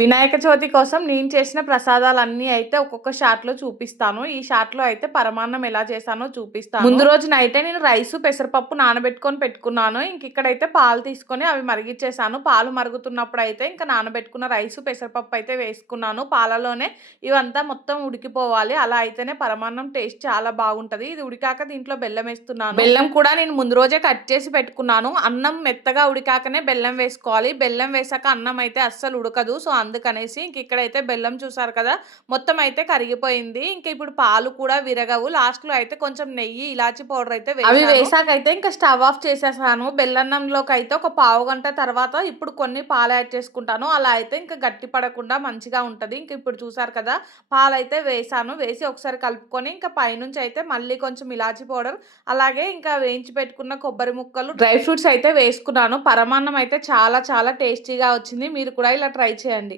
వినాయక చవితి కోసం నేను చేసిన ప్రసాదాలన్నీ అయితే ఒక్కొక్క షాట్లో చూపిస్తాను. ఈ షాట్లో అయితే పరమాన్నం ఎలా చేశానో చూపిస్తాను. ముందు రోజు నైటే నేను రైస్ పెసరపప్పు నానబెట్టుకొని పెట్టుకున్నాను. ఇంక ఇక్కడైతే పాలు తీసుకొని అవి మరిగిచ్చేసాను. పాలు మరుగుతున్నప్పుడు అయితే ఇంకా నానబెట్టుకున్న రైస్ పెసరపప్పు అయితే వేసుకున్నాను. పాలలోనే ఇవంతా మొత్తం ఉడికిపోవాలి. అలా అయితేనే పరమాన్నం టేస్ట్ చాలా బాగుంటది. ఇది ఉడికాక దీంట్లో బెల్లం వేస్తున్నాను. బెల్లం కూడా నేను ముందు రోజే కట్ చేసి పెట్టుకున్నాను. అన్నం మెత్తగా ఉడికాకనే బెల్లం వేసుకోవాలి. బెల్లం వేసాక అన్నం అయితే అస్సలు ఉడకదు. సో అందుకనేసి ఇంక ఇక్కడైతే బెల్లం చూసారు కదా మొత్తం అయితే కరిగిపోయింది. ఇంక ఇప్పుడు పాలు కూడా విరగవు. లాస్ట్లో అయితే కొంచెం నెయ్యి ఇలాచి పౌడర్ అయితే అవి వేసాక అయితే ఇంకా స్టవ్ ఆఫ్ చేసేసాను. బెల్లన్నంలోకి అయితే ఒక పావు గంట తర్వాత ఇప్పుడు కొన్ని పాలు యాడ్ చేసుకుంటాను. అలా అయితే ఇంకా గట్టి పడకుండా మంచిగా ఉంటది. ఇంక ఇప్పుడు చూసారు కదా పాలు అయితే వేసాను. వేసి ఒకసారి కలుపుకొని ఇంకా పైనుంచి అయితే మళ్ళీ కొంచెం ఇలాచి పౌడర్ అలాగే ఇంకా వేయించి పెట్టుకున్న కొబ్బరి ముక్కలు డ్రై ఫ్రూట్స్ అయితే వేసుకున్నాను. పరమాన్నం అయితే చాలా చాలా టేస్టీగా వచ్చింది. మీరు కూడా ఇలా ట్రై చేయండి.